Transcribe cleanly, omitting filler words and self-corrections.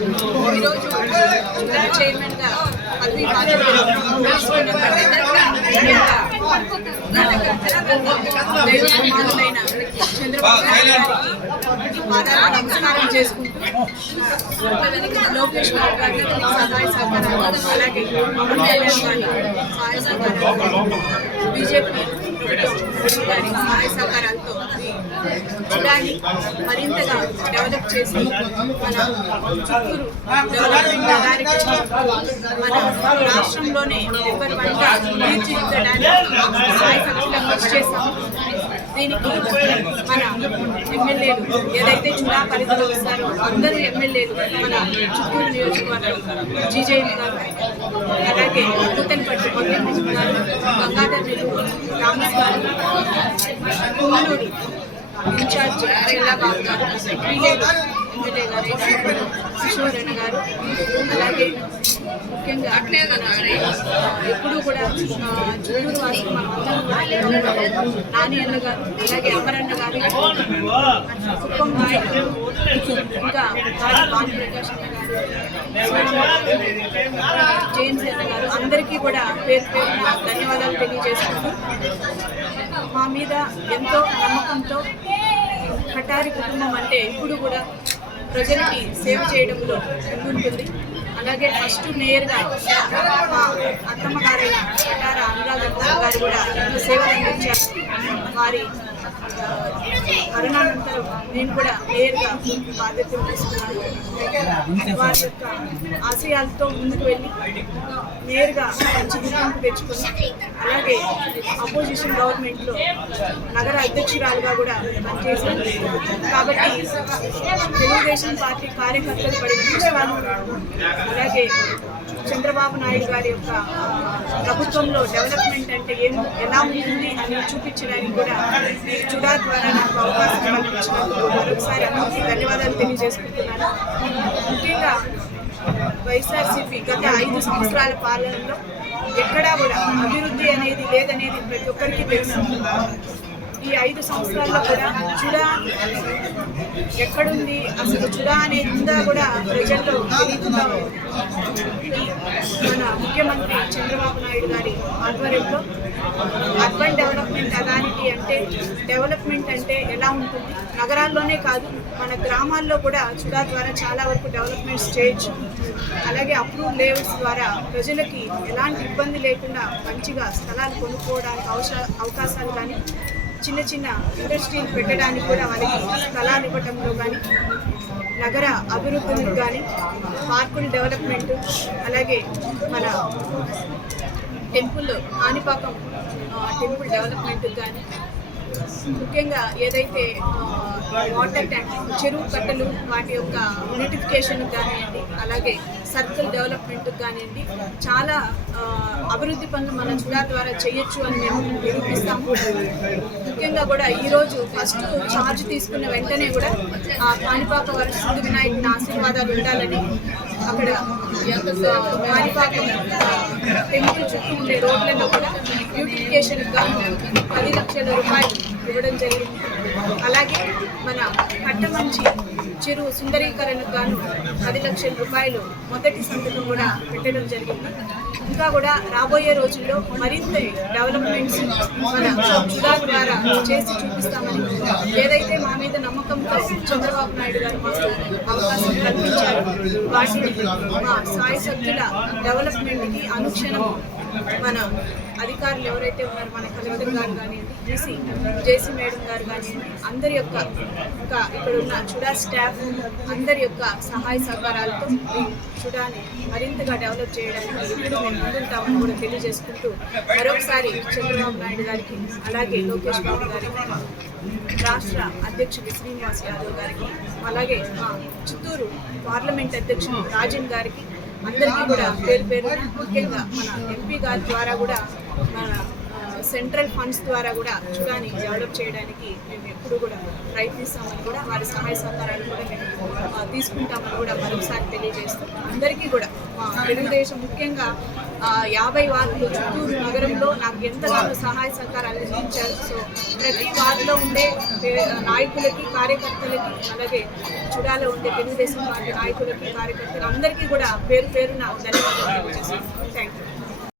ఈరోజు జిల్లా చైర్మన్గా పదవి బాధ్యతలు దైవ సమానులైన చంద్రబాబు గారికి పాదాలు నమస్కారం చేసుకుంటూ లోకేష్ బాబు గారికి సహాయ సహకారాలు, అలాగే పవన్ కళ్యాణ్ గారి సహాయ సహకారాలు, బీజేపీ ప్రభుత్వం గారి సహాయ సహకారాలతో జిల్లాని మరింతగా డెవలప్ చేసి మన చిత్తూరు డెవలప్మెంట్ అథారిటీ మన రాష్ట్రంలోనే నెంబర్ 1గా తీర్చిదిద్దడానికి సాయశక్తులను కృషి చేస్తాము. దీనికి మన ఎమ్మెల్యేలు ఏదైతే జిల్లా పరిధిలో వస్తారో అందరూ ఎమ్మెల్యేలు మన చిత్తూరు నియోజకవర్గం జీజేఎల్ గారు, అలాగే కూతన్పట్టు పొంగల్ గారు, గంగాధర్ నెల్లూరు రామస్ గారు, కుమ్మనూరు ఇన్ఛార్జ్ చెల్లాబాబు గారు, శ్రీలేరు ఎమ్మెల్యే గారు కిషోరన్న గారు, అలాగే ముఖ్యంగా ఎప్పుడూ కూడా చిత్తూరు వాసులు మనం నాని అన్న గారు, అలాగే అమరన్న గారు, కుప్పం నాయకులు, ఇంకా భానుప్రకాష్ అన్న గారు, జేమ్స్ అన్న గారు, అందరికీ కూడా పేరు పేరున ధన్యవాదాలు తెలియజేసుకుంటూ మా మీద ఎంతో నమ్మకంతో కటారి కుటుంబం అంటే ఇప్పుడు కూడా ప్రజలకి సేవ చేయడంలో ముందుంటుంది. అలాగే ఫస్ట్ మేయర్గా మా అత్తమ్మ గారైన కటార అనురాధ గారు కూడా సేవలు అందించారు. వారి మరణానంతరం నేను కూడా మేయర్గా బాధ్యతలు తీసుకున్నాను. వారి యొక్క ఆశయాలతో ముందుకు వెళ్ళి మేయర్గా మంచి గుర్తింపు తెచ్చుకొని, అలాగే అపోజిషన్ గవర్నమెంట్లో నగర అధ్యక్షురాలుగా కూడా పనిచేశాను. కాబట్టి తెలుగుదేశం పార్టీ కార్యకర్తలు పడిన కష్టాలు, అలాగే చంద్రబాబు నాయుడు గారి యొక్క ప్రభుత్వంలో డెవలప్మెంట్ అంటే ఎలా ఉంటుంది అని చూపించడానికి కూడా చుడా ద్వారా నాకు అవకాశం కల్పించినందుకు మరొకసారి అందరికీ ధన్యవాదాలు తెలియజేసుకుంటున్నాను. ముఖ్యంగా వైఎస్ఆర్సీపీ గత 5 సంవత్సరాల పాలనలో ఎక్కడా కూడా అభివృద్ధి అనేది లేదనేది ప్రతి ఒక్కరికి తెలుసు. ఈ 5 సంవత్సరాల్లో కూడా చుడా ఎక్కడుంది, అసలు చుడా అనేది ఉందా కూడా ప్రజల్లో తెలియకుండా మన ముఖ్యమంత్రి చంద్రబాబు నాయుడు గారి ఆధ్వర్యంలో అర్బన్ డెవలప్మెంట్ అథారిటీ అంటే డెవలప్మెంట్ అంటే ఎలా ఉంటుంది, నగరాల్లోనే కాదు మన గ్రామాల్లో కూడా చుడా ద్వారా చాలా వరకు డెవలప్మెంట్స్ చేయొచ్చు. అలాగే అప్రూవ్ లేఅవుట్స్ ద్వారా ప్రజలకి ఎలాంటి ఇబ్బంది లేకుండా మంచిగా స్థలాలు కొనుక్కోవడానికి అవకాశాలు కానీ, చిన్న చిన్న ఇండస్ట్రీలు పెట్టడానికి కూడా వాళ్ళకి స్థలాలు ఇవ్వటంలో కానీ, నగర అభివృద్ధులకు కానీ, పార్కుల డెవలప్మెంట్, అలాగే మన టెంపుల్ కాణిపాకం టెంపుల్ డెవలప్మెంట్కి కానీ, ముఖ్యంగా ఏదైతే వాటర్ ట్యాంక్ చెరువు కట్టలు వాటి యొక్క బ్యూటిఫికేషన్కి కానివ్వండి, అలాగే సర్కిల్ డెవలప్మెంట్కి కానివ్వండి, చాలా అభివృద్ధి పనులు మన చుడా ద్వారా చేయొచ్చు అని మేము నిరూపిస్తాము. ముఖ్యంగా కూడా ఈరోజు ఫస్ట్ ఛార్జ్ తీసుకున్న వెంటనే కూడా ఆ కాణిపాక వరసిద్ధి వినాయకుని ఆశీర్వాదాలు ఉండాలని అక్కడ కాణిపాకం టెంపుల్ చుట్టూ ఉండే రోడ్లలో కూడా బ్యూటిఫికేషన్కి గాను 10 లక్షల రూపాయలు ఇవ్వడం జరిగింది. అలాగే మన కట్టమంచి చెరువు సుందరీకరణకు గాను 10 లక్షల రూపాయలు మొదటి సంతకం కూడా పెట్టడం జరిగింది. ఇంకా కూడా రాబోయే రోజుల్లో మరింత డెవలప్మెంట్స్ మన చుడా ద్వారా చేసి చూపిస్తామని, ఏదైతే మా మీద నమ్మకంతో చంద్రబాబు నాయుడు గారు మాకు అవకాశం కల్పించారు వాటిని మా సాయశక్తుల డెవలప్మెంట్కి అనుక్షణం మన అధికారులు ఎవరైతే ఉన్నారో మన కలెక్టర్ గారు కానివ్వండి, జేసీ మేడం గారు కానివ్వండి, అందరి యొక్క ఇంకా ఇక్కడ ఉన్న చుడా స్టాఫ్ అందరి యొక్క సహాయ సహకారాలతో చుడాని మరింతగా డెవలప్ చేయడానికి ఇప్పుడు మేము ముందుంటామని కూడా తెలియజేసుకుంటూ మరొకసారి చంద్రబాబు నాయుడు గారికి, అలాగే లోకేష్ బాబు గారికి, రాష్ట్ర అధ్యక్షుడు శ్రీనివాస్ యాదవ్ గారికి, అలాగే మా చిత్తూరు పార్లమెంట్ అధ్యక్షుడు రాజన్ గారికి అందరికీ కూడా పేరు పేరున, ముఖ్యంగా మన ఎంపీ గారి ద్వారా కూడా మన సెంట్రల్ ఫండ్స్ ద్వారా కూడా చుడాని డెవలప్ చేయడానికి మేము ఎప్పుడు కూడా ప్రయత్నిస్తామని కూడా వారి సహాయ సహకారాలు కూడా మేము తీసుకుంటామని కూడా మరొకసారి తెలియజేస్తాం. అందరికీ కూడా తెలుగుదేశం ముఖ్యంగా 50 వార్డులు చిత్తూరు నగరంలో నాకు ఎంతగానో సహాయ సహకారాలు అందించారు. సో ప్రతి వార్డులో ఉండే నాయకులకి కార్యకర్తలకి అలాగే చుడాలో ఉండే తెలుగుదేశం పార్టీ నాయకులకి కార్యకర్తలు అందరికీ కూడా పేరు పేరున ధన్యవాదాలు తెలియజేస్తున్నాను.